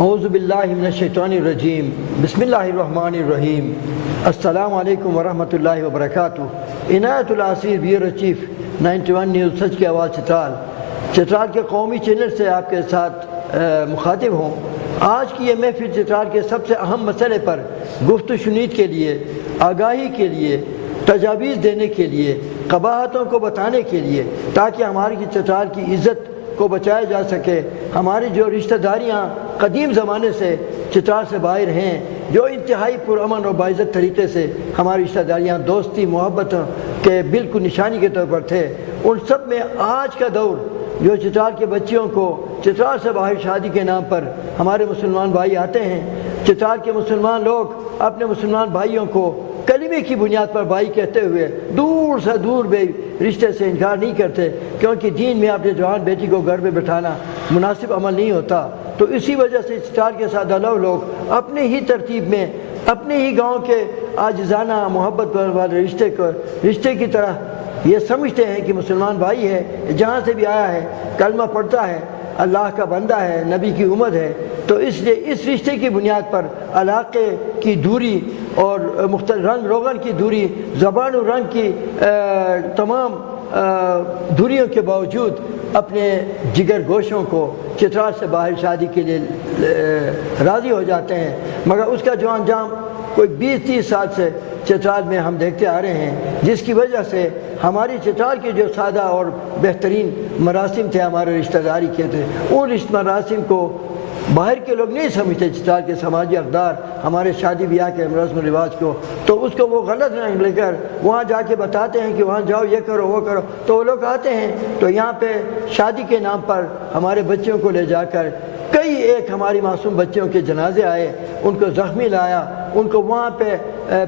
اعوذ باللہ من الشیطان الرجیم بسم اللہ الرحمن الرحیم السلام علیکم ورحمۃ اللہ وبرکاتہ۔ عنایت العصیر بیورو چیف 91 نیوز سچ کی آواز چترال کے قومی چینل سے آپ کے ساتھ مخاطب ہوں۔ آج کی یہ محفل چترال کے سب سے اہم مسئلے پر گفت و شنید کے لیے، آگاہی کے لیے، تجاویز دینے کے لیے، قباحتوں کو بتانے کے لیے، تاکہ ہماری چترال کی عزت کو بچایا جا سکے۔ ہماری جو رشتہ داریاں قدیم زمانے سے چترال سے باہر ہیں، جو انتہائی پرامن اور باعزت طریقے سے ہماری رشتہ داریاں دوستی محبت کے بالکل نشانی کے طور پر تھے، ان سب میں آج کا دور جو چترال کے بچیوں کو چترال سے باہر شادی کے نام پر ہمارے مسلمان بھائی آتے ہیں۔ چترال کے مسلمان لوگ اپنے مسلمان بھائیوں کو کلمے کی بنیاد پر بھائی کہتے ہوئے دور سے دور بھی رشتے سے انکار نہیں کرتے، کیونکہ دین میں اپنے جوان بیٹی کو گھر میں بٹھانا مناسب عمل نہیں ہوتا۔ تو اسی وجہ سے چترال کے سادہ لو لوگ اپنے ہی ترتیب میں اپنے ہی گاؤں کے عاجزانہ محبت والے رشتے کی طرح یہ سمجھتے ہیں کہ مسلمان بھائی ہے، جہاں سے بھی آیا ہے، کلمہ پڑھتا ہے، اللہ کا بندہ ہے، نبی کی امت ہے، تو اس لیے اس رشتے کی بنیاد پر علاقے کی دوری اور مختلف رنگ روغن کی دوری، زبان و رنگ کی تمام دوریوں کے باوجود اپنے جگر گوشوں کو چترال سے باہر شادی کے لیے راضی ہو جاتے ہیں، مگر اس کا جو انجام کوئی 20-30 سال سے چترال میں ہم دیکھتے آ رہے ہیں، جس کی وجہ سے ہماری چترال کے جو سادہ اور بہترین مراسم تھے، ہمارے رشتہ داری کے تھے، ان مراسم کو باہر کے لوگ نہیں سمجھتے، چترال کے سماجی اقدار ہمارے شادی بیاہ کے رسم و رواج کو، تو اس کو وہ غلط رنگ لے کر وہاں جا کے بتاتے ہیں کہ وہاں جاؤ، یہ کرو وہ کرو، تو وہ لوگ آتے ہیں تو یہاں پہ شادی کے نام پر ہمارے بچوں کو لے جا کر کئی ایک ہماری معصوم بچوں کے جنازے آئے، ان کو زخمی لایا، ان کو وہاں پہ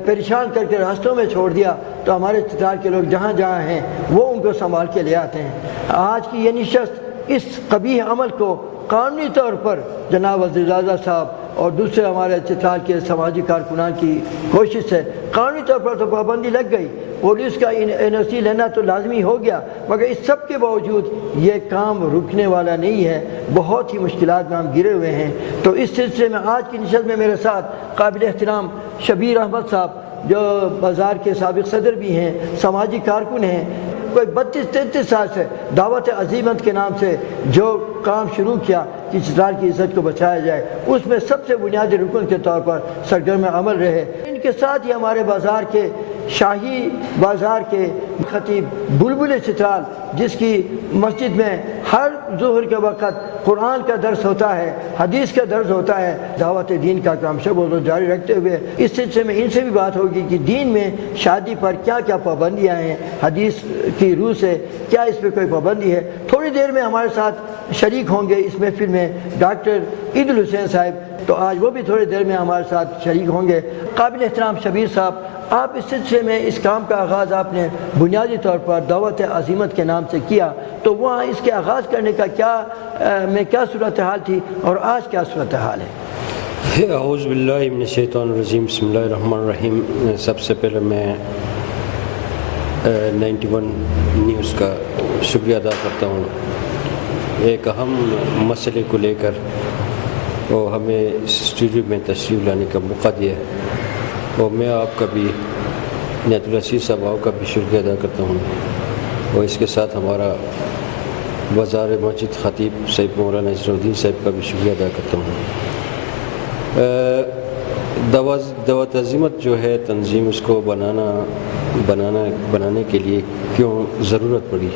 پریشان کر کے راستوں میں چھوڑ دیا، تو ہمارے چترال کے لوگ جہاں جہاں ہیں وہ ان کو سنبھال کے لے آتے ہیں۔ آج کی یہ نشست اس قبیح عمل کو قانونی طور پر جناب وزیر اعظم صاحب اور دوسرے ہمارے چترال کے سماجی کارکنان کی کوشش سے قانونی طور پر تو پابندی لگ گئی، پولیس کا NOC لینا تو لازمی ہو گیا، مگر اس سب کے باوجود یہ کام رکنے والا نہیں ہے، بہت ہی مشکلات میں ہم گرے ہوئے ہیں۔ تو اس سلسلے میں آج کی نشست میں میرے ساتھ قابل احترام شبیر احمد صاحب، جو بازار کے سابق صدر بھی ہیں، سماجی کارکن ہیں، کوئی 32-33 سال سے دعوت عزیمت کے نام سے جو کام شروع کیا کہ چترال کی عزت کو بچایا جائے، اس میں سب سے بنیادی رکن کے طور پر سرگرم عمل رہے۔ ان کے ساتھ ہی ہمارے بازار کے شاہی بازار کے خطیب بلبل چترال، جس کی مسجد میں ہر ظہر کے وقت قرآن کا درس ہوتا ہے، حدیث کا درس ہوتا ہے، دعوت دین کا کام شب و روز جاری رکھتے ہوئے اس سلسلے میں ان سے بھی بات ہوگی کہ دین میں شادی پر کیا کیا پابندیاں ہیں، حدیث کی روح سے کیا اس پہ کوئی پابندی ہے۔ تھوڑی دیر میں ہمارے ساتھ شریک ہوں گے اس محفل میں ڈاکٹر عید الحسین صاحب، تو آج وہ بھی تھوڑی دیر میں ہمارے ساتھ شریک ہوں گے۔ قابل احترام شبیر صاحب، آپ اس سلسلے میں اس کام کا آغاز آپ نے بنیادی طور پر دعوت عزیمت کے نام سے کیا، تو وہاں اس کے آغاز کرنے کا کیا صورتحال تھی اور آج کیا صورتحال ہے؟ اعوذ باللہ من الشیطان الرجیم، بسم اللہ الرحمن الرحیم۔ سب سے پہلے میں 91 نیوز کا شکریہ ادا کرتا ہوں، ایک اہم مسئلے کو لے کر اور ہمیں اس اسٹوڈیو میں تشریف لانے کا موقع دیا، اور میں آپ کا بھی عنایت العصیر صاحب آپ کا بھی شکریہ ادا کرتا ہوں، اور اس کے ساتھ ہمارا بازار مسجد خطیب صاحب مولانا نصیر الدین صاحب کا بھی شکریہ ادا کرتا ہوں۔ دعوت عزیمت جو ہے تنظیم، اس کو بنانے کے لیے کیوں ضرورت پڑی،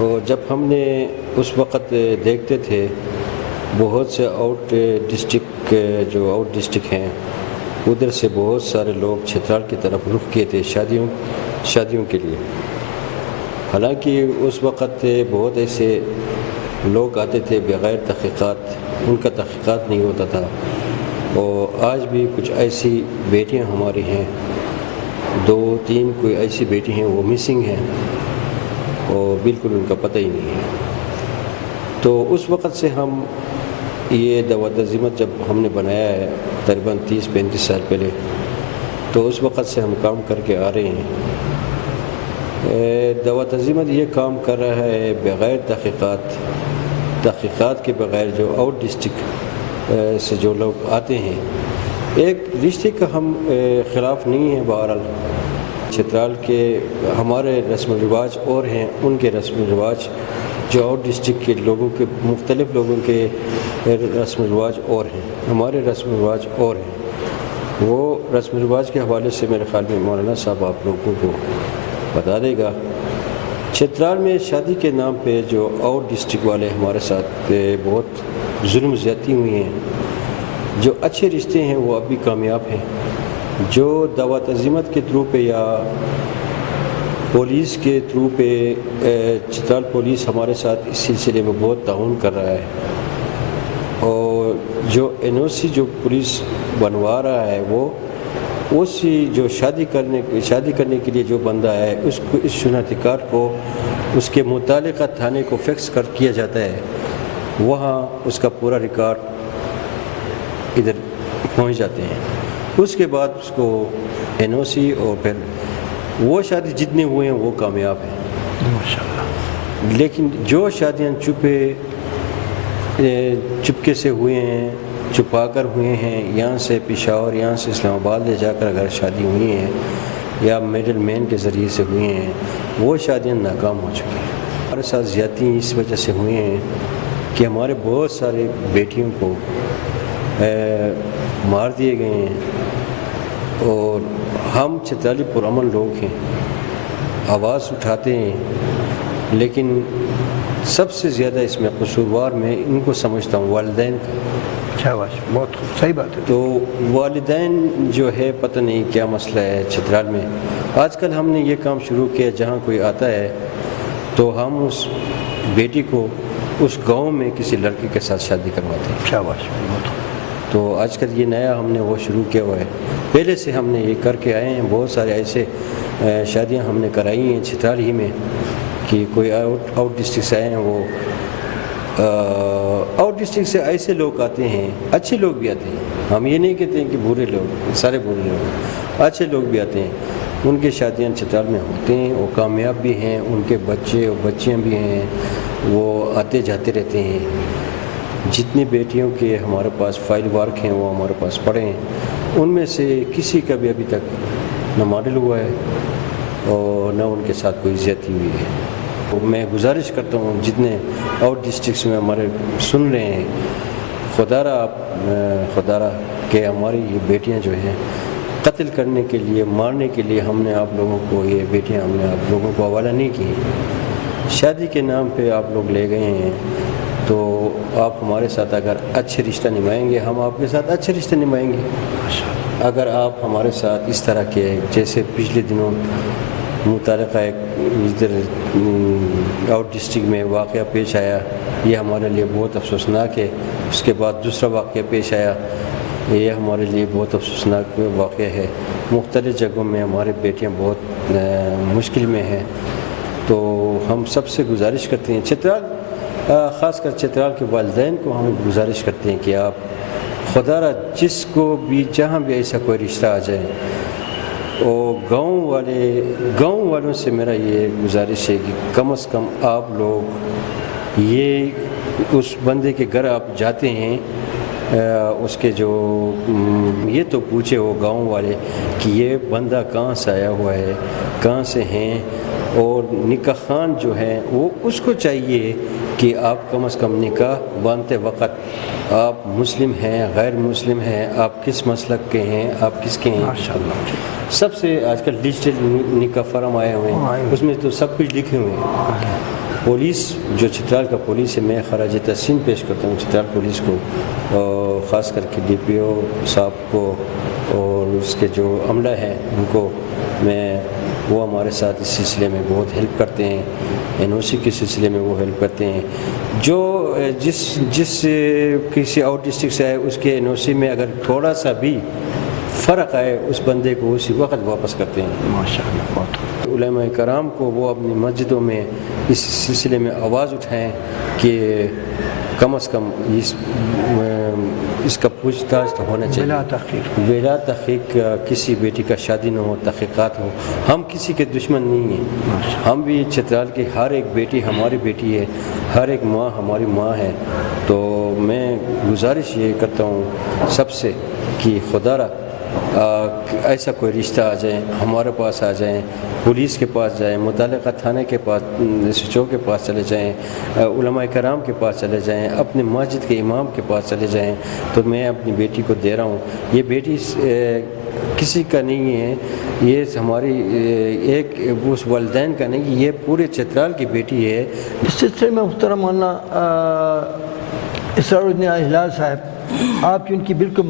اور جب ہم نے اس وقت دیکھتے تھے بہت سے آؤٹ ڈسٹرکٹ ہیں، ادھر سے بہت سارے لوگ چترال کی طرف رخ کیے تھے شادیوں کے لیے، حالانکہ اس وقت بہت ایسے لوگ آتے تھے بغیر تحقیقات، ان کا تحقیقات نہیں ہوتا تھا، اور آج بھی کچھ ایسی بیٹیاں ہماری ہیں، 2-3 کوئی ایسی بیٹی ہیں وہ مسنگ ہیں اور بالکل ان کا پتہ ہی نہیں ہے۔ تو اس وقت سے ہم یہ دعوت عزیمت جب ہم نے بنایا ہے تقریباً 30-35 سال پہلے، تو اس وقت سے ہم کام کر کے آ رہے ہیں۔ دعوت عزیمت یہ کام کر رہا ہے بغیر تحقیقات، تحقیقات کے بغیر جو آؤٹ ڈسٹرکٹ سے جو لوگ آتے ہیں، ایک رشتے کا ہم خلاف نہیں ہیں، بہرحال چترال کے ہمارے رسم و رواج اور ہیں، ان کے رسم و رواج جو آؤٹ ڈسٹرکٹ کے لوگوں کے مختلف لوگوں کے رسم و رواج اور ہیں، ہمارے رسم و رواج اور ہیں۔ وہ رسم و رواج کے حوالے سے میرے خیال میں مولانا صاحب آپ لوگوں کو بتا دے گا۔ چترال میں شادی کے نام پہ جو آؤٹ ڈسٹرکٹ والے ہمارے ساتھ بہت ظلم و زیادتی ہوئی ہیں، جو اچھے رشتے ہیں وہ اب بھی کامیاب ہیں، جو دعوت عزیمت کے تھرو پہ یا پولیس کے تھرو پہ چترال پولیس ہمارے ساتھ اس سلسلے میں بہت تعاون کر رہا ہے، اور جو این او سی جو پولیس بنوا رہا ہے وہ اسی جو شادی کرنے کے لیے جو بندہ ہے اس کو، اس شناختی کارڈ کو اس کے متعلقہ تھانے کو فکس کیا جاتا ہے، وہاں اس کا پورا ریکارڈ ادھر پہنچ جاتے ہیں، اس کے بعد اس کو این او سی، اور پھر وہ شادی جتنے ہوئے ہیں وہ کامیاب ہیں ماشاءاللہ۔ لیکن جو شادیاں چپکے سے ہوئے ہیں، چھپا کر ہوئے ہیں، یہاں سے پشاور، یہاں سے اسلام آباد لے جا کر اگر شادی ہوئی ہیں یا میڈل مین کے ذریعے سے ہوئی ہیں، وہ شادیاں ناکام ہو چکی ہیں۔ ہمارے ساتھ زیادتی اس وجہ سے ہوئی ہیں کہ ہمارے بہت سارے بیٹیوں کو مار دیے گئے ہیں، اور ہم چترالی پرامن لوگ ہیں، آواز اٹھاتے ہیں، لیکن سب سے زیادہ اس میں قصوروار میں ان کو سمجھتا ہوں والدین کا۔ بہت صحیح بات ہے۔ تو والدین جو ہے پتہ نہیں کیا مسئلہ ہے چترال میں۔ آج کل ہم نے یہ کام شروع کیا، جہاں کوئی آتا ہے تو ہم اس بیٹی کو اس گاؤں میں کسی لڑکے کے ساتھ شادی کرواتے ہیں۔ شاباش۔ تو آج کل یہ نیا ہم نے وہ شروع کیا ہوا ہے، پہلے سے ہم نے یہ کر کے آئے ہیں، بہت سارے ایسے شادیاں ہم نے کرائی ہیں چترال ہی میں، کہ کوئی آؤٹ ڈسٹرکٹ سے آئے ہیں، وہ آؤٹ ڈسٹرکٹ سے ایسے لوگ آتے ہیں، اچھے لوگ بھی آتے ہیں، ہم یہ نہیں کہتے ہیں کہ برے لوگ، سارے برے لوگ، اچھے لوگ بھی آتے ہیں، ان کے شادیاں چترال میں ہوتے ہیں، وہ کامیاب بھی ہیں، ان کے بچے اور بچیاں بھی ہیں، وہ آتے جاتے رہتے ہیں۔ جتنی بیٹیوں کے ہمارے پاس فائل ورک ہیں وہ ہمارے پاس پڑے ہیں، ان میں سے کسی کا بھی ابھی تک نہ ماڈل ہوا ہے اور نہ ان کے ساتھ کوئی زیادتی ہوئی ہے۔ میں گزارش کرتا ہوں جتنے آؤٹ ڈسٹرکٹس میں ہمارے سن رہے ہیں، خدا را کہ ہماری یہ بیٹیاں جو ہیں قتل کرنے کے لیے، مارنے کے لیے ہم نے آپ لوگوں کو، یہ بیٹیاں ہم نے آپ لوگوں کو حوالہ نہیں کی، شادی کے نام پہ آپ لوگ لے گئے ہیں، تو آپ ہمارے ساتھ اگر اچھے رشتہ نبھائیں گے، ہم آپ کے ساتھ اچھے رشتے نبھائیں گے۔ اگر آپ ہمارے ساتھ اس طرح کے، جیسے پچھلے دنوں متعلقہ ایک ادھر آؤٹ ڈسٹرکٹ میں واقعہ پیش آیا، یہ ہمارے لیے بہت افسوسناک ہے، اس کے بعد دوسرا واقعہ پیش آیا، یہ ہمارے لیے بہت افسوسناک واقعہ ہے۔ مختلف جگہوں میں ہمارے بیٹیاں بہت مشکل میں ہیں، تو ہم سب سے گزارش کرتے ہیں، چترال خاص کر چترال کے والدین کو ہم گزارش کرتے ہیں کہ آپ خدا را جس کو بھی، جہاں بھی ایسا کوئی رشتہ آ جائے، اور گاؤں والوں سے میرا یہ گزارش ہے کہ کم از کم آپ لوگ یہ اس بندے کے گھر آپ جاتے ہیں، اس کے جو یہ تو پوچھے وہ گاؤں والے کہ یہ بندہ کہاں سے آیا ہوا ہے، کہاں سے ہیں، اور نکاح خوان جو ہے وہ اس کو چاہیے کہ آپ کم از کم نکاح باندھتے وقت آپ مسلم ہیں، غیر مسلم ہیں، آپ کس مسلک کے ہیں، آپ کس کے ہیں۔ ماشاءاللہ۔ سب سے آج کل ڈیجیٹل نکاح فارم آئے ہوئے ہیں، اس میں تو سب کچھ لکھے ہوئے ہیں۔ پولیس جو چترال کا پولیس ہے، میں خراج تحسین پیش کرتا ہوں چترال پولیس کو، اور خاص کر کے ڈی پی او صاحب کو اور اس کے جو عملہ ہیں ان کو، وہ ہمارے ساتھ اس سلسلے میں بہت ہیلپ کرتے ہیں، این او سی کے سلسلے میں وہ ہیلپ کرتے ہیں۔ جو جس کسی آؤٹ ڈسٹرکٹ سے آئے اس کے این او سی میں اگر تھوڑا سا بھی فرق آئے، اس بندے کو اسی وقت واپس کرتے ہیں۔ ماشاءاللہ۔ بہت علماء کرام کو وہ اپنی مسجدوں میں اس سلسلے میں آواز اٹھائیں کہ کم از کم اس اس کا پوچھ تاچھ تو ہونا چاہیے بلا تحقیق۔ بلا تحقیق کسی بیٹی کا شادی نہ ہو، تحقیقات ہو۔ ہم کسی کے دشمن نہیں ہیں، ہم بھی چترال کی ہر ایک بیٹی ہماری بیٹی ہے، ہر ایک ماں ہماری ماں ہے۔ تو میں گزارش یہ کرتا ہوں سب سے کہ خدا را ایسا کوئی رشتہ آ جائیں، ہمارے پاس آ جائیں، پولیس کے پاس جائیں، متعلقہ تھانے کے پاس، SHO کے پاس چلے جائیں، علماء کرام کے پاس چلے جائیں، اپنے مسجد کے امام کے پاس چلے جائیں۔ تو میں اپنی بیٹی کو دے رہا ہوں، یہ بیٹی کسی کا نہیں ہے، یہ ہماری ایک اس والدین کا نہیں، یہ پورے چترال کی بیٹی ہے۔ اس سلسلے میں محترم مولانا اسرار الدین ہلال صاحب، آپ چونکہ بالکل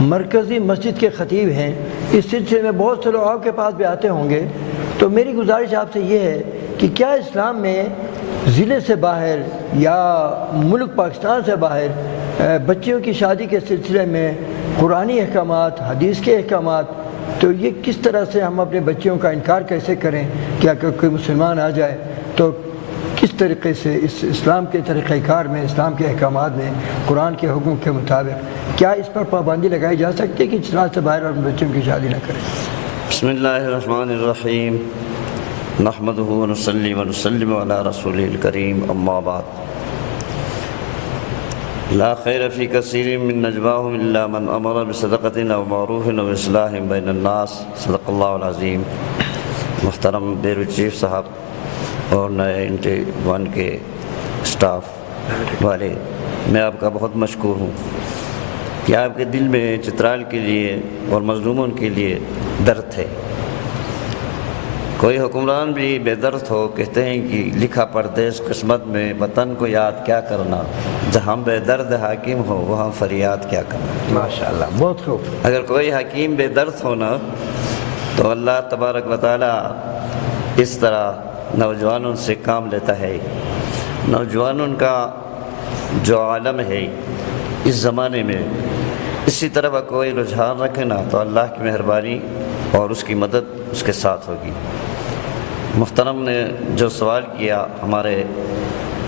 مرکزی مسجد کے خطیب ہیں، اس سلسلے میں بہت سے لوگ آپ کے پاس بھی آتے ہوں گے، تو میری گزارش آپ سے یہ ہے کہ کیا اسلام میں ضلع سے باہر یا ملک پاکستان سے باہر بچیوں کی شادی کے سلسلے میں قرآنی احکامات، حدیث کے احکامات، تو یہ کس طرح سے ہم اپنے بچیوں کا انکار کیسے کریں؟ کیا کوئی مسلمان آ جائے تو کس طریقے سے اس اسلام کے طریقہ کار میں، اسلام کے احکامات میں، قرآن کے حکم کے مطابق کیا اس پر پابندی لگائی جا سکتی ہے کہ اسلام سے باہر اپنے بچوں کی شادی نہ کریں؟ بسم اللہ الرحمن الرحیم، نحمدہ ونصلی ونسلم علی رسولہ الکریم، اما بعد، لا خیر فی کثیر من نجواہم الا من امر بصدقۃ او معروف او اصلاح بین الناس، صدق اللہ العظیم۔ محترم بیرو چیف صاحب اور نئے انٹی ون کے اسٹاف والے، میں آپ کا بہت مشکور ہوں کہ آپ کے دل میں چترال کے لیے اور مظلوموں کے لیے درد ہے۔ کوئی حکمران بھی بے درد ہو، کہتے ہیں کہ لکھا پردیس قسمت میں، وطن کو یاد کیا کرنا، جہاں بے درد حاکم ہو وہاں فریاد کیا کرنا۔ ماشاءاللہ، بہت خوب۔ اگر کوئی حکیم بے درد ہونا تو اللہ تبارک و تعالیٰ اس طرح نوجوانوں سے کام لیتا ہے۔ نوجوانوں کا جو عالم ہے اس زمانے میں، اسی طرح کوئی رجحان رکھے نا تو اللہ کی مہربانی اور اس کی مدد اس کے ساتھ ہوگی۔ محترم نے جو سوال کیا ہمارے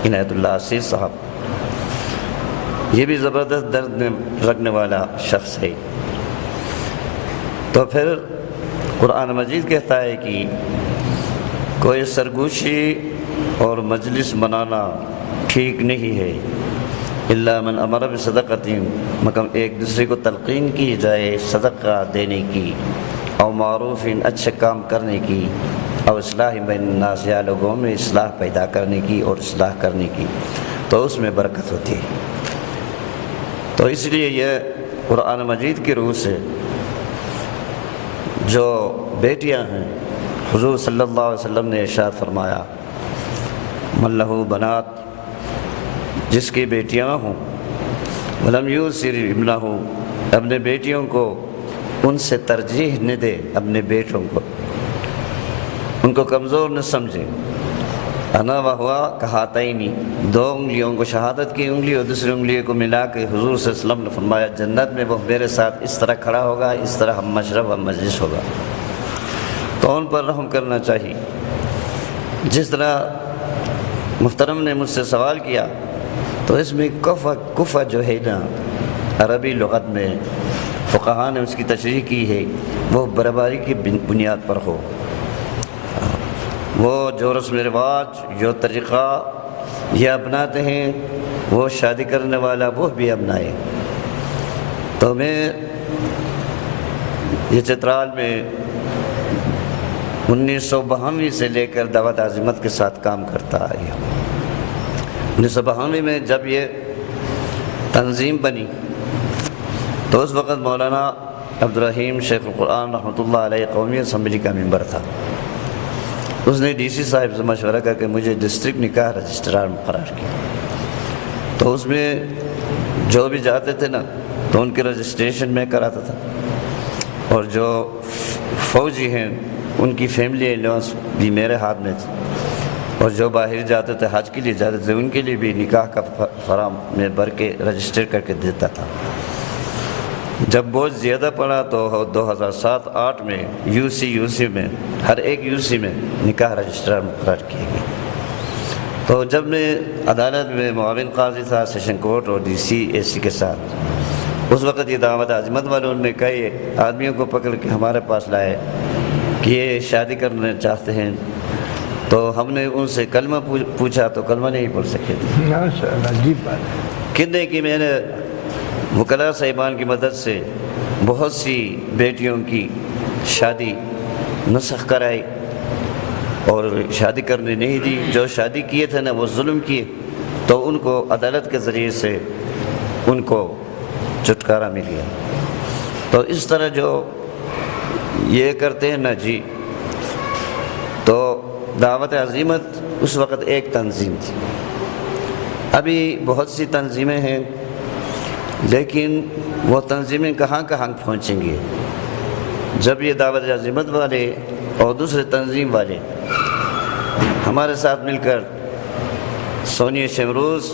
عنایت اللہ اسیر صاحب، یہ بھی زبردست درد میں رکھنے والا شخص ہے۔ تو پھر قرآن مجید کہتا ہے کہ کوئی سرگوشی اور مجلس منانا ٹھیک نہیں ہے، الا من امر بصدقۃ، مگر ایک دوسرے کو تلقین کی جائے صدقہ دینے کی، او معروف، اچھے کام کرنے کی، او اصلاح بین الناس، یا لوگوں میں اصلاح پیدا کرنے کی اور اصلاح کرنے کی، تو اس میں برکت ہوتی ہے۔ تو اس لیے یہ قرآن مجید کی روح سے جو بیٹیاں ہیں، حضور صلی اللہ علیہ وسلم نے ارشاد فرمایا، من لہ بنات، جس کی بیٹیاں ہوں، ولم یوصر ابنہ، اپنے بیٹیوں کو ان سے ترجیح نہ دے، اپنے بیٹوں کو ان کو کمزور نہ سمجھے، انا وہوا کہاتینی، دو انگلیوں کو، شہادت کی انگلی اور دوسری انگلی کو ملا کے حضور صلی اللہ علیہ وسلم نے فرمایا جنت میں وہ میرے ساتھ اس طرح کھڑا ہوگا، اس طرح ہم مشرب ہم مجلس ہوگا۔ تو ان پر رحم کرنا چاہیے۔ جس طرح محترم نے مجھ سے سوال کیا، تو اس میں کفا جو ہے نا، عربی لغت میں فقہاء نے اس کی تشریح کی ہے، وہ برابری کی بنیاد پر ہو، وہ جو رسم رواج، جو طریقہ یہ اپناتے ہیں، وہ شادی کرنے والا وہ بھی اپنائے۔ تو میں یہ چترال میں 1952 سے لے کر دعوت عظمت کے ساتھ کام کرتا آیا۔ 1952 میں جب یہ تنظیم بنی تو اس وقت مولانا عبدالرحیم شیخ القرآن رحمۃ اللہ علیہ قومی اسمبلی کا ممبر تھا۔ اس نے DC صاحب سے مشورہ کر کے مجھے ڈسٹرکٹ نکاح رجسٹرار مقرر کیا۔ تو اس میں جو بھی جاتے تھے نا تو ان کے رجسٹریشن میں کراتا تھا، اور جو فوجی ہیں ان کی فیملی الائنس بھی میرے ہاتھ میں تھی، اور جو باہر جاتے تھے حج کے لیے جاتے تھے ان کے لیے بھی نکاح کا فارم میں بھر کے رجسٹر کر کے دیتا تھا۔ جب بوجھ زیادہ پڑا تو 2007-8 میں UC میں ہر ایک UC میں نکاح رجسٹرار مقرر کیے گئے۔ تو جب میں عدالت میں معاون قاضی تھا سیشن کورٹ اور ڈی سی اے سی کے ساتھ، اس وقت یہ دعوت عظمت والوں نے کئی آدمیوں کو پکڑ کے ہمارے پاس لائے کہ یہ شادی کرنا چاہتے ہیں، تو ہم نے ان سے کلمہ پوچھا تو کلمہ نہیں پڑھ سکے تھے۔ ماشاءاللہ، عجیب بات ہے۔ کتنے کی میں نے وکلاء صاحبان کی مدد سے بہت سی بیٹیوں کی شادی نسخ کرائی اور شادی کرنے نہیں دی۔ جو شادی کیے تھے نا وہ ظلم کیے، تو ان کو عدالت کے ذریعے سے ان کو چھٹکارا مل گیا۔ تو اس طرح جو یہ کرتے ہیں نا جی، تو دعوت عظیمت اس وقت ایک تنظیم تھی، ابھی بہت سی تنظیمیں ہیں، لیکن وہ تنظیمیں کہاں کہاں پہنچیں گے جب یہ دعوت عظیمت والے اور دوسرے تنظیم والے ہمارے ساتھ مل کر سونیا شمروز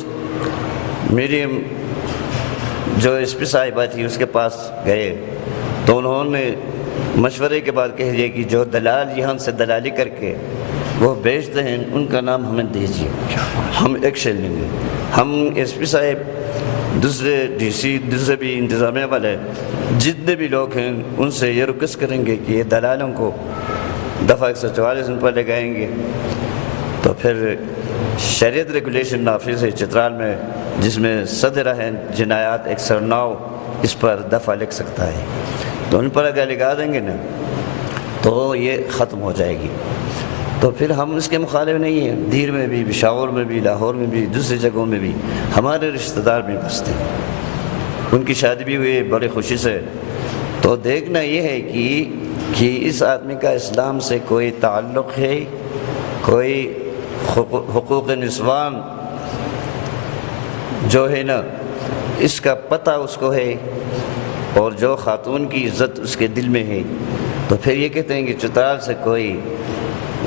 مریم جو ایس پی صاحبہ تھی اس کے پاس گئے، تو انہوں نے مشورے کے بعد کہہ دیا کہ جو دلال یہاں سے دلالی کر کے وہ بیچتے ہیں ان کا نام ہمیں دیجیے، ہم ایکشن لیں گے۔ ہم ایس پی صاحب، دوسرے ڈی سی، دوسرے بھی انتظامیہ والے جتنے بھی لوگ ہیں ان سے یہ ریکویسٹ کریں گے کہ یہ دلالوں کو دفعہ 144 پر لگائیں گے۔ تو پھر شریعت ریگولیشن نافذ ہے چترال میں، جس میں صدر ہے جنایات 109 اس پر دفعہ لکھ سکتا ہے، تو ان پر اگر لگا دیں گے نا تو یہ ختم ہو جائے گی۔ تو پھر ہم اس کے مخالف نہیں ہیں۔ دیر میں بھی، پشاور میں بھی، لاہور میں بھی، دوسری جگہوں میں بھی ہمارے رشتہ دار بھی بستے ہیں، ان کی شادی بھی ہوئی بڑی خوشی سے۔ تو دیکھنا یہ ہے کہ اس آدمی کا اسلام سے کوئی تعلق ہے، کوئی حقوق نسوان جو ہے نا اس کا پتہ اس کو ہے، اور جو خاتون کی عزت اس کے دل میں ہے۔ تو پھر یہ کہتے ہیں کہ چترال سے کوئی،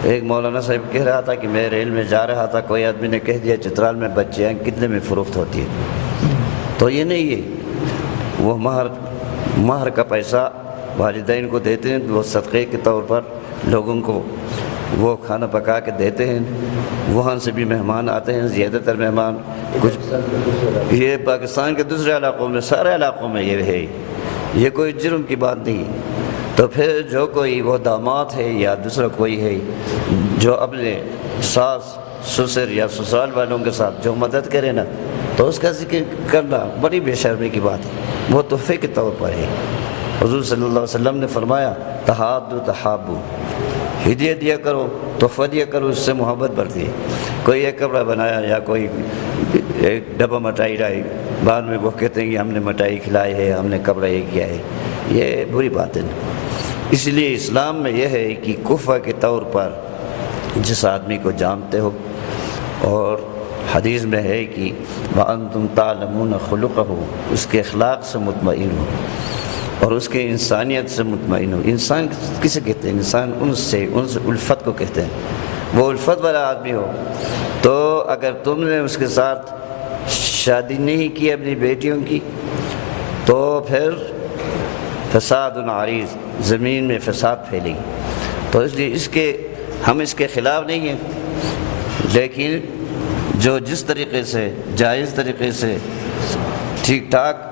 ایک مولانا صاحب کہہ رہا تھا کہ میں ریل میں جا رہا تھا، کوئی آدمی نے کہہ دیا چترال میں بچیاں کتنے میں فروخت ہوتی ہے۔ تو یہ نہیں ہے، وہ مہر کا پیسہ والدین کو دیتے ہیں، وہ صدقے کے طور پر لوگوں کو وہ کھانا پکا کے دیتے ہیں، وہاں سے بھی مہمان آتے ہیں، زیادہ تر مہمان کچھ یہ پاکستان کے دوسرے علاقوں میں، سارے علاقوں میں یہ ہے، یہ کوئی جرم کی بات نہیں۔ تو پھر جو کوئی وہ داماد ہے یا دوسرا کوئی ہے جو اپنے ساس سسر یا سسرال والوں کے ساتھ جو مدد کرے نا، تو اس کا ذکر کرنا بڑی بے شرمی کی بات ہے، وہ تحفے کے طور پر ہے۔ حضور صلی اللہ علیہ وسلم نے فرمایا تحادو تحابو، ہدیہ دیا کرو، تحفہ دیا کرو، اس سے محبت بڑھتی ہے۔ کوئی ایک کپڑا بنایا یا کوئی ایک ڈبہ مٹائی لائی، بعد میں وہ کہتے ہیں کہ ہم نے مٹائی کھلائی ہے، ہم نے کپڑا یہ کیا ہے، یہ بری بات ہے۔ اس لیے اسلام میں یہ ہے کہ کفہ کے طور پر جس آدمی کو جانتے ہو، اور حدیث میں ہے کہ وَأَنْتُمْ تَعْلَمُونَ خُلُقَهُ، اس کے اخلاق سے مطمئن ہو اور اس کے انسانیت سے مطمئن ہو۔ انسان کسے کہتے ہیں؟ انسان ان سے الفت کو کہتے ہیں۔ وہ الفت والا آدمی ہو، تو اگر تم نے اس کے ساتھ شادی نہیں کی اپنی بیٹیوں کی، تو پھر فساد عریض، زمین میں فساد پھیلے گی۔ تو اس لیے ہم اس کے خلاف نہیں ہیں، لیکن جو جس طریقے سے جائز طریقے سے ٹھیک ٹھاک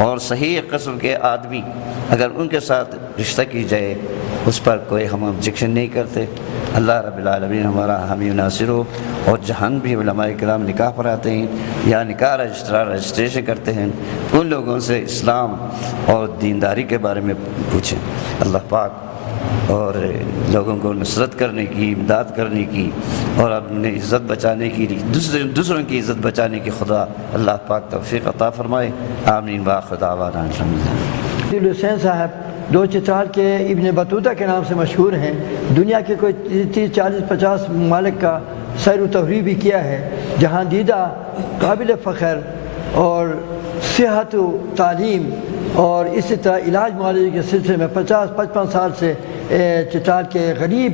اور صحیح قسم کے آدمی اگر ان کے ساتھ رشتہ کی جائے، اس پر کوئی ہم آبجیکشن نہیں کرتے۔ اللہ رب العالمین ہمارا حامی و ناصر ہو۔ اور جہاں بھی علماء کرام نکاح پڑھاتے ہیں یا نکاح رجسٹریشن کرتے ہیں، ان لوگوں سے اسلام اور دینداری کے بارے میں پوچھیں۔ اللہ پاک اور لوگوں کو نصرت کرنے کی، امداد کرنے کی اور اپنی عزت بچانے کی، دوسروں کی عزت بچانے کی خدا اللہ پاک توفیق عطا فرمائے۔ آمین وآخر دعوانا الحمدللہ۔ حسین صاحب جو چترال کے ابن بطوطہ کے نام سے مشہور ہیں، دنیا کے کوئی 30-40-50 ممالک کا سیر و تفریح بھی کیا ہے، جہاں دیدہ قابل فخر اور صحت و تعلیم اور اسی طرح علاج معالجے کے سلسلے میں 50-55 سال سے چترال کے غریب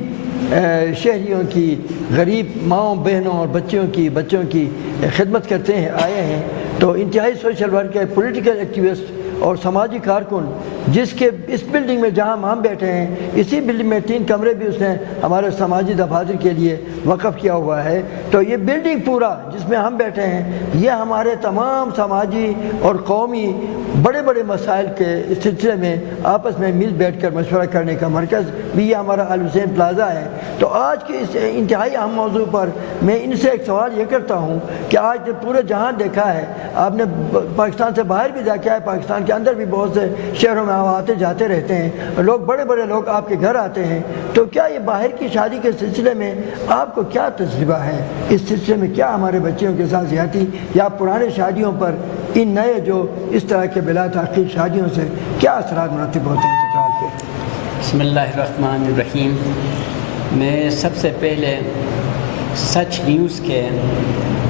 شہریوں کی، غریب ماؤں بہنوں اور بچوں کی خدمت کرتے ہیں آئے ہیں۔ تو انتہائی سوشل ورکر، پولیٹیکل ایکٹیوسٹ اور سماجی کارکن جس کے اس بلڈنگ میں جہاں ہم بیٹھے ہیں اسی بلڈنگ میں 3 کمرے بھی اس نے ہمارے سماجی دفاتر کے لیے وقف کیا ہوا ہے. تو یہ بلڈنگ پورا جس میں ہم بیٹھے ہیں یہ ہمارے تمام سماجی اور قومی بڑے بڑے مسائل کے سلسلے میں آپس میں مل بیٹھ کر مشورہ کرنے کا مرکز بھی یہ ہمارا الحسین پلازا ہے. تو آج کے اس انتہائی اہم موضوع پر میں ان سے ایک سوال یہ کرتا ہوں کہ آج پورے جہاں دیکھا ہے, آپ نے پاکستان سے باہر بھی دیکھا ہے, پاکستان کے اندر بھی بہت سے شہروں میں آتے جاتے رہتے ہیں لوگ, بڑے بڑے لوگ آپ کے گھر آتے ہیں. تو کیا یہ باہر کی شادی کے سلسلے میں آپ کو کیا تجربہ ہے؟ اس سلسلے میں کیا ہمارے بچیوں کے ساتھ زیادتی یا پرانے شادیوں پر ان نئے جو اس طرح کے بلا تحقیق شادیوں سے کیا اثرات مرتب ہوتے ہیں چترال پہ؟ بسم اللہ الرحمن الرحیم. میں سب سے پہلے سچ نیوز کے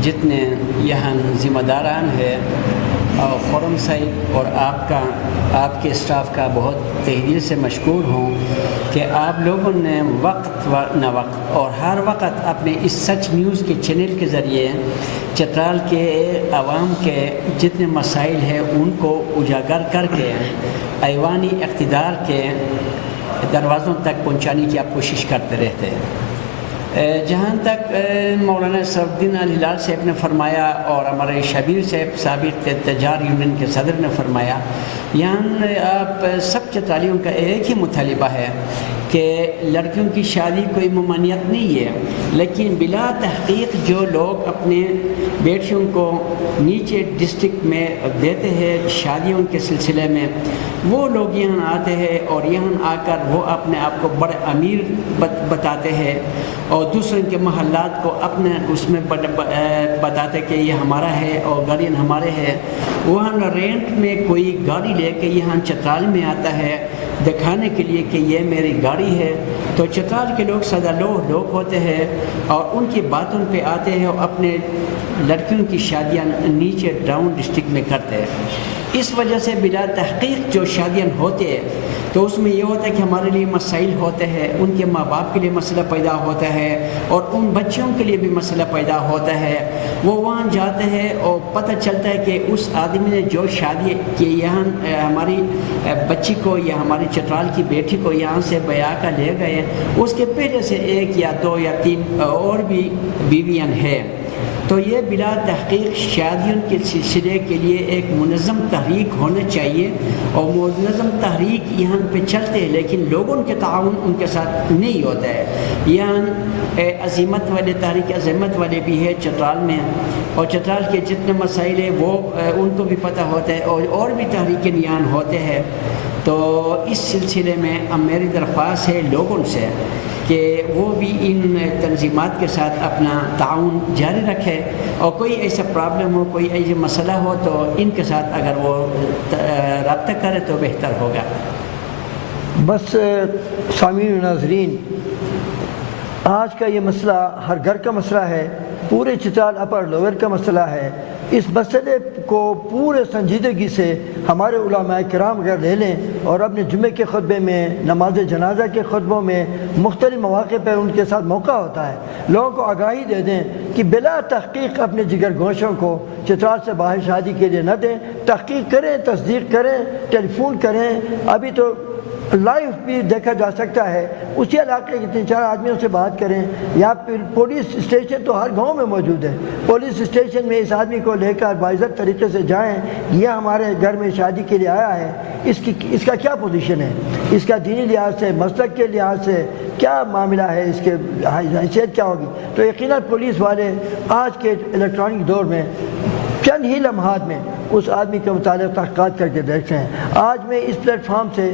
جتنے یہاں ذمہ داران ہیں اور خرم صاحب اور آپ کے اسٹاف کا بہت تہ دل سے مشکور ہوں کہ آپ لوگوں نے وقت و نہ وقت اور ہر وقت اپنے اس سچ نیوز کے چینل کے ذریعے چترال کے عوام کے جتنے مسائل ہیں ان کو اجاگر کر کے ایوانی اقتدار کے دروازوں تک پہنچانے کی آپ کوشش کرتے رہتے ہیں. جہاں تک مولانا صفدر الدین الہلال صاحب نے فرمایا اور ہمارے شبیر صاحب سابق تجار یونین کے صدر نے فرمایا, یہاں آپ سب چترالیوں کا ایک ہی مطالبہ ہے کہ لڑکیوں کی شادی کوئی ممانعت نہیں ہے, لیکن بلا تحقیق جو لوگ اپنے بیٹیوں کو نیچے ڈسٹرکٹ میں دیتے ہیں شادیوں کے سلسلے میں, وہ لوگ یہاں آتے ہیں اور یہاں آ کر وہ اپنے آپ کو بڑے امیر بتاتے ہیں اور دوسرے کے محلات کو اپنے اس میں بتاتے کہ یہ ہمارا ہے اور گاڑیاں ہمارے ہیں. وہاں رینٹ میں کوئی گاڑی لے کے یہاں چترال میں آتا ہے دکھانے کے لیے کہ یہ میری گاڑی ہے, تو چترال کے لوگ سدا لوگ ہوتے ہیں اور ان کی باتوں پہ آتے ہیں اور اپنے لڑکیوں کی شادیاں نیچے ڈاؤن ڈسٹرکٹ میں کرتے ہیں. اس وجہ سے بلا تحقیق جو شادیاں ہوتے ہیں تو اس میں یہ ہوتا ہے کہ ہمارے لیے مسائل ہوتے ہیں, ان کے ماں باپ کے لیے مسئلہ پیدا ہوتا ہے اور ان بچوں کے لیے بھی مسئلہ پیدا ہوتا ہے. وہ وہاں جاتے ہیں اور پتہ چلتا ہے کہ اس آدمی نے جو شادی کی یہاں ہماری بچی کو یا ہماری چترال کی بیٹی کو یہاں سے بیاہ کا لے گئے, اس کے پہلے سے 1 یا 2 یا 3 اور بھی بیویاں ہیں. تو یہ بلا تحقیق شادیوں کے سلسلے کے لیے ایک منظم تحریک ہونا چاہیے اور منظم تحریک یہاں پہ چلتے ہیں, لیکن لوگوں کے تعاون ان کے ساتھ نہیں ہوتا ہے. یہاں عظیمت والے تحریک عظیمت والے بھی ہے چترال میں, اور چترال کے جتنے مسائل ہیں وہ ان کو بھی پتہ ہوتا ہے اور بھی تحریکیں یہاں ہوتے ہیں. تو اس سلسلے میں اب میری درخواست ہے لوگوں سے کہ وہ بھی ان تنظیمات کے ساتھ اپنا تعاون جاری رکھے اور کوئی ایسا پرابلم ہو, کوئی ایسا مسئلہ ہو تو ان کے ساتھ اگر وہ رابطہ کرے تو بہتر ہوگا. بس سامعین و ناظرین, آج کا یہ مسئلہ ہر گھر کا مسئلہ ہے, پورے چترال اپر لوور کا مسئلہ ہے. اس مسئلے کو پورے سنجیدگی سے ہمارے علماء کرام اگر لے لیں اور اپنے جمعے کے خطبے میں, نماز جنازہ کے خطبوں میں, مختلف مواقع پر ان کے ساتھ موقع ہوتا ہے, لوگوں کو آگاہی دے دیں کہ بلا تحقیق اپنے جگر گوشوں کو چترال سے باہر شادی کے لیے نہ دیں. تحقیق کریں, تصدیق کریں, ٹیلی فون کریں. ابھی تو لائیو بھی دیکھا جا سکتا ہے, اسی علاقے کے 3-4 آدمیوں سے بات کریں. یا پھر پولیس اسٹیشن تو ہر گاؤں میں موجود ہے, پولیس اسٹیشن میں اس آدمی کو لے کر باعزت طریقے سے جائیں, یہ ہمارے گھر میں شادی کے لیے آیا ہے, اس کا کیا پوزیشن ہے, اس کا دینی لحاظ سے, مسلک کے لحاظ سے کیا معاملہ ہے, اس کے حیثیت کیا ہوگی. تو یقیناً پولیس والے آج کے الیکٹرانک دور میں چند ہی لمحات میں اس آدمی کے متعلق تحقیقات کر کے دیکھتے ہیں. آج میں اس پلیٹ فارم سے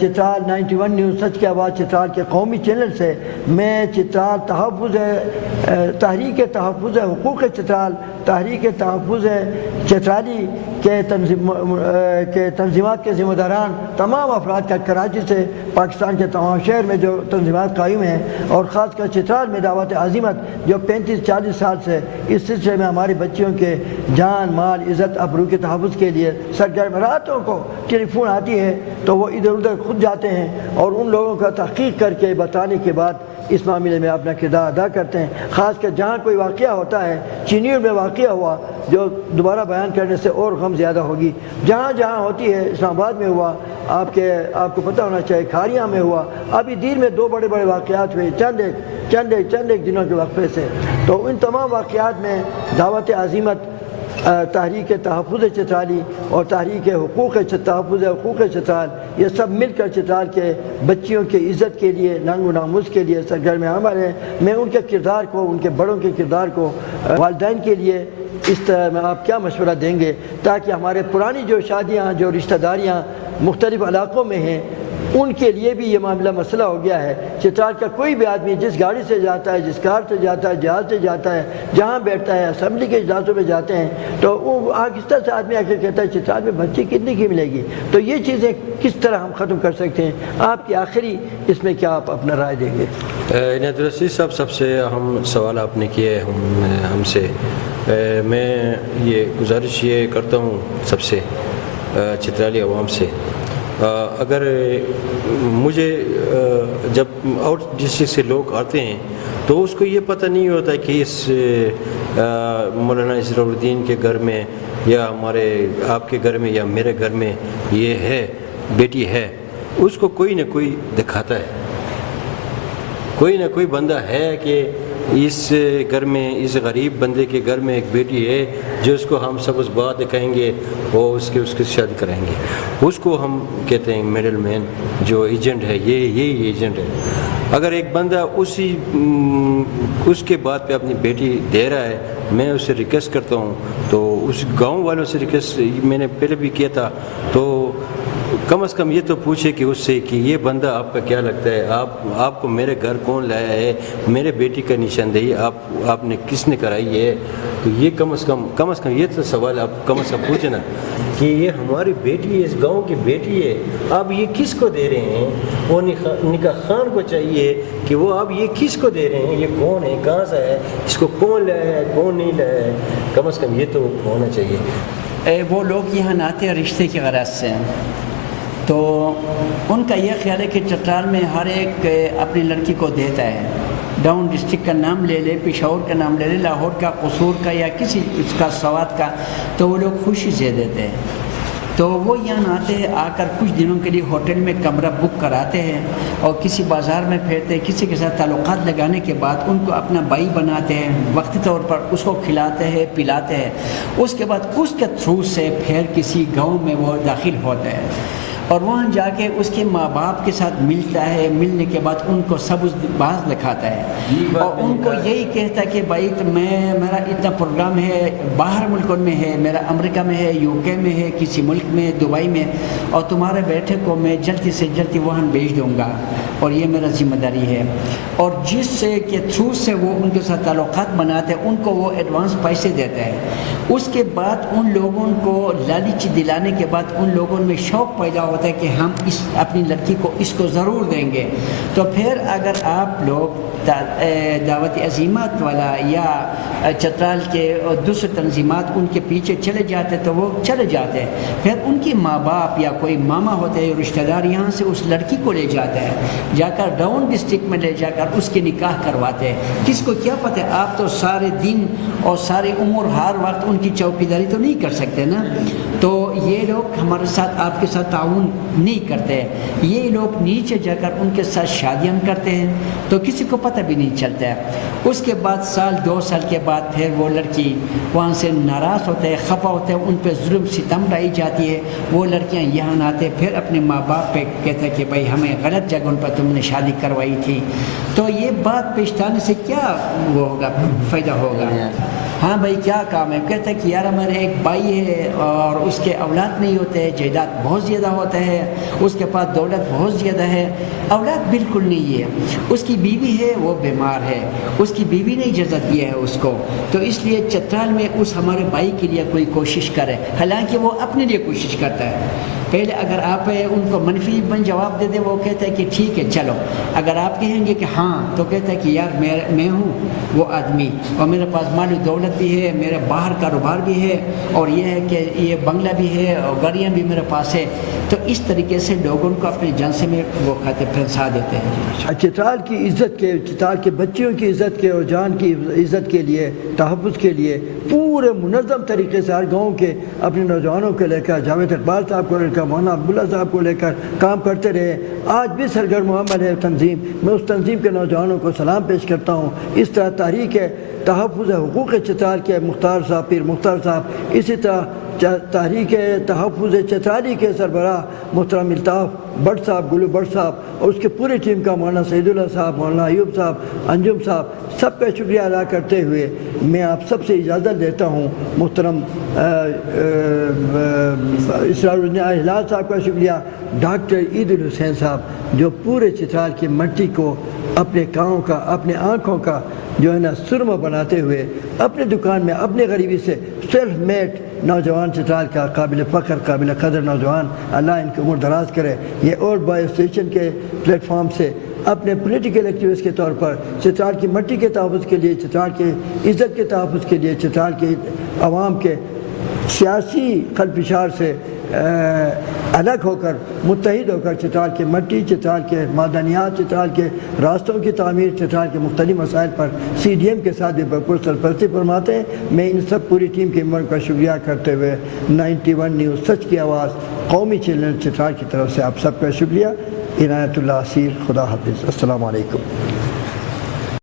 چترال 91 نیوز سچ کی آواز چترال کے قومی چینل سے میں چترال تحریک تحفظ حقوق چترال, تحریک تحفظ چترالی کے تنظیمات کے ذمہ داران تمام افراد کا کراچی سے پاکستان کے تمام شہر میں جو تنظیمات قائم ہیں اور خاص کر چترال میں دعوت عظیمت جو 35-40 سال سے اس سلسلے میں ہماری بچیوں کے جان مال عزت ابرو کے تحفظ کے لیے سرگرم, راتوں کو ٹیلی فون آتی ہے تو وہ ادھر ادھر خود جاتے ہیں اور ان لوگوں کا تحقیق کر کے بتانے کے بعد اس معاملے میں اپنا کردار ادا کرتے ہیں. خاص کر جہاں کوئی واقعہ ہوتا ہے، چینیور میں واقعہ ہوا جو دوبارہ بیان کرنے سے اور غم زیادہ ہوگی، جہاں جہاں ہوتی ہے، اسلام آباد میں ہوا، آپ کو پتہ ہونا چاہیے کھاریاں میں ہوا، ابھی دیر میں 2 بڑے واقعات ہوئے چند ایک دنوں کے وقفے سے. تو ان تمام واقعات میں دعوت عزیمت، تحریک تحفظ چترالی اور تحریک تحفظ حقوق چترال، یہ سب مل کر چترال کے بچیوں کی عزت کے لیے، ننگ و ناموس کے لیے سرگرم عمل ہیں. میں ان کے کردار کو، ان کے بڑوں کے کردار کو، والدین کے لیے اس طرح میں آپ کیا مشورہ دیں گے تاکہ ہمارے پرانی جو شادیاں، جو رشتہ داریاں مختلف علاقوں میں ہیں، ان کے لیے بھی یہ معاملہ مسئلہ ہو گیا ہے. چترال کا کوئی بھی آدمی جس گاڑی سے جاتا ہے، جس کار سے جاتا ہے، جہاز سے جاتا ہے، جہاں بیٹھتا ہے، اسمبلی کے اجلاسوں میں جاتے ہیں، تو وہ آہستہ سے آدمی آ کے کہتا ہے چترال میں بچی کتنے کی ملے گی. تو یہ چیزیں کس طرح ہم ختم کر سکتے ہیں؟ آپ کی آخری اس میں کیا آپ اپنا رائے دیں گے؟ عنایت الرشید صاحب، سب سے اہم سوال آپ نے کیے ہم سے. میں یہ گزارش یہ کرتا ہوں سب سے، چترالی عوام سے، اگر مجھے جب آؤٹ ڈسٹرکٹ سے لوگ آتے ہیں تو اس کو یہ پتہ نہیں ہوتا کہ اس مولانا اسرار الدین کے گھر میں یا ہمارے آپ کے گھر میں یا میرے گھر میں یہ ہے، بیٹی ہے. اس کو کوئی نہ کوئی دکھاتا ہے، کوئی نہ کوئی بندہ ہے کہ اس گھر میں، اس غریب بندے کے گھر میں ایک بیٹی ہے جو اس کو ہم سب اس بات دکھائیں گے اور اس کی شادی کرائیں گے. اس کو ہم کہتے ہیں میڈل مین، جو ایجنٹ ہے، یہی ایجنٹ ہے. اگر ایک بندہ اس کے بات پہ اپنی بیٹی دے رہا ہے، میں اسے ریکویسٹ کرتا ہوں، تو اس گاؤں والوں سے ریکویسٹ میں نے پہلے بھی کیا تھا، تو کم از کم یہ تو پوچھے کہ اس سے کہ یہ بندہ آپ کا کیا لگتا ہے، آپ کو میرے گھر کون لایا ہے، میرے بیٹی کا نشاندہی آپ نے کس نے کرائی ہے. تو یہ کم از کم یہ تو سوال آپ کم از کم پوچھیں نا کہ یہ ہماری بیٹی ہے، اس گاؤں کی بیٹی ہے، آپ یہ کس کو دے رہے ہیں. وہ نکاح خان کو چاہیے کہ وہ آپ یہ کس کو دے رہے ہیں، یہ کون ہے، کہاں سے ہے، اس کو کون لایا ہے، کون نہیں لایا ہے. کم از کم یہ تو ہونا چاہیے. وہ لوگ یہاں آتے ہیں رشتے کی غرض سے، تو ان کا یہ خیال ہے کہ چترال میں ہر ایک اپنی لڑکی کو دیتا ہے. ڈاؤن ڈسٹرکٹ کا نام لے لے، پشاور کا نام لے لے، لاہور کا، قصور کا، یا کسی اس کا سوات کا، تو وہ لوگ خوشی سے دیتے ہیں. تو وہ یہاں آتے ہیں، آ کر کچھ دنوں کے لیے ہوٹل میں کمرہ بک کراتے ہیں اور کسی بازار میں پھرتے ہیں، کسی کے ساتھ تعلقات لگانے کے بعد ان کو اپنا بھائی بناتے ہیں، وقتی طور پر اس کو کھلاتے ہیں، پلاتے ہیں. اس کے بعد اس کے تھرو سے پھر کسی گاؤں میں وہ داخل ہوتے ہیں اور وہاں جا کے اس کے ماں باپ کے ساتھ ملتا ہے. ملنے کے بعد ان کو سب اس باز دکھاتا ہے اور ان کو یہی کہتا ہے کہ بھائی میرا اتنا پروگرام ہے، باہر ملکوں میں ہے، میرا امریکہ میں ہے، UK میں ہے، کسی ملک میں، دبئی میں، اور تمہارے بیٹے کو میں جلدی سے جلدی وہاں بھیج دوں گا اور یہ میرا ذمہ داری ہے. اور جس سے کے تھرو سے وہ ان کے ساتھ تعلقات بناتے ہیں، ان کو وہ ایڈوانس پیسے دیتے ہیں. اس کے بعد ان لوگوں کو لالچ دلانے کے بعد ان لوگوں میں شوق پیدا ہوتا ہے کہ ہم اپنی لڑکی کو اس کو ضرور دیں گے. تو پھر اگر آپ لوگ دعوت عزیمت والا یا چترال کے دوسرے تنظیمات ان کے پیچھے چلے جاتے تو وہ چلے جاتے ہیں. پھر ان کی ماں باپ یا کوئی ماما ہوتے ہیں، رشتہ دار، یہاں سے اس لڑکی کو لے جاتے ہیں، جا کر ڈاؤن ڈسٹرکٹ میں لے جا کر اس کے نکاح کرواتے ہیں. کس کو کیا پتہ ہے، آپ تو سارے دن اور ساری عمر ہر وقت ان کی چوکیداری تو نہیں کر سکتے نا. تو یہ لوگ ہمارے ساتھ، آپ کے ساتھ تعاون نہیں کرتے. یہ لوگ نیچے جا کر ان کے ساتھ شادیاں کرتے ہیں تو کسی کو پتہ بھی نہیں چلتا ہے. اس کے بعد سال 2 سال کے بعد پھر وہ لڑکی وہاں سے ناراض ہوتے ہیں، خفا ہوتے ہیں، ان پہ ظلم ستم ڈائی جاتی ہے. وہ لڑکیاں یہاں آتے پھر اپنے ماں باپ پہ کہتے ہیں کہ بھائی ہمیں غلط جگہوں پر تم نے شادی کروائی تھی. تو یہ بات پیشتانے سے کیا وہ ہوگا، فائدہ ہوگا؟ ہاں بھائی کیا کام ہے؟ کہتے ہیں کہ یار ہمارے ایک بھائی ہے اور اس کے اولاد نہیں ہوتے، جائیداد بہت زیادہ ہوتا ہے، اس کے پاس دولت بہت زیادہ ہے، اولاد بالکل نہیں ہے. اس کی بیوی ہے، وہ بیمار ہے، اس کی بیوی نے اجازت دیا ہے اس کو. تو اس لیے چترال میں اس ہمارے بھائی کے لیے کوئی کوشش کرے، حالانکہ وہ اپنے لیے کوشش کرتا ہے. پہلے اگر آپ ان کو منفی جواب دے دیں وہ کہتا ہے کہ ٹھیک ہے چلو، اگر آپ کہیں گے کہ ہاں تو کہتا ہے کہ یار میں ہوں وہ آدمی اور میرے پاس مالی دولت بھی ہے، میرے باہر کاروبار بھی ہے اور یہ ہے کہ یہ بنگلہ بھی ہے اور گاڑیاں بھی میرے پاس ہے. تو اس طریقے سے لوگوں کو اپنے جلسے میں وہ کہتے پھنسا دیتے ہیں. چترال کی عزت کے، چترال کے بچیوں کی عزت کے اور جان کی عزت کے لیے، تحفظ کے لیے پورے منظم طریقے سے ہر گاؤں کے اپنے نوجوانوں کو لے کر، جاوید اقبال صاحب کو لے کر، مولانا عبداللہ صاحب کو لے کر کام کرتے رہے. آج بھی سرگرم عمل ہے تنظیم. میں اس تنظیم کے نوجوانوں کو سلام پیش کرتا ہوں. اس طرح تحریک تحفظ حقوق چترال کے مختار صاحب، پیر مختار صاحب، اسی طرح تحریک تحفظ چترالی کے سربراہ محترم الطاف بٹ صاحب، گلو بٹ صاحب اور اس کے پوری ٹیم کا مولانا سعید اللہ صاحب، مولانا ایوب صاحب، انجم صاحب، سب کا شکریہ ادا کرتے ہوئے میں آپ سب سے اجازت لیتا ہوں. محترم اسرار الدین ہلال صاحب کا شکریہ، ڈاکٹر عید الحسین صاحب جو پورے چترال کی مٹی کو اپنے کاؤں کا، اپنے آنکھوں کا جو ہے نا سرما بناتے ہوئے اپنے دکان میں اپنے غریبی سے سیلف میڈ نوجوان چترال کا قابل فخر، قابل قدر نوجوان، اللہ ان کی عمر دراز کرے. یہ اور بائے اسٹیشن کے پلیٹ فارم سے اپنے پولیٹیکل ایکٹیوسٹ کے طور پر چترال کی مٹی کے تحفظ کے لیے، چترال کی عزت کے تحفظ کے لیے، چترال کے عوام کے سیاسی خلفشار سے الگ ہو کر، متحد ہو کر چترال کی مٹی، چترال کے معدنیات، چترال کے راستوں کی تعمیر، چترال کے مختلف مسائل پر سی ڈی ایم کے ساتھ بھی بھرپور سرپرستی فرماتے ہیں. میں ان سب پوری ٹیم کے ممبروں کا شکریہ کرتے ہوئے 91 نیوز سچ کی آواز قومی چینل چترال کی طرف سے آپ سب کا شکریہ. عنایت اللہ اسیر، خدا حافظ، السلام علیکم.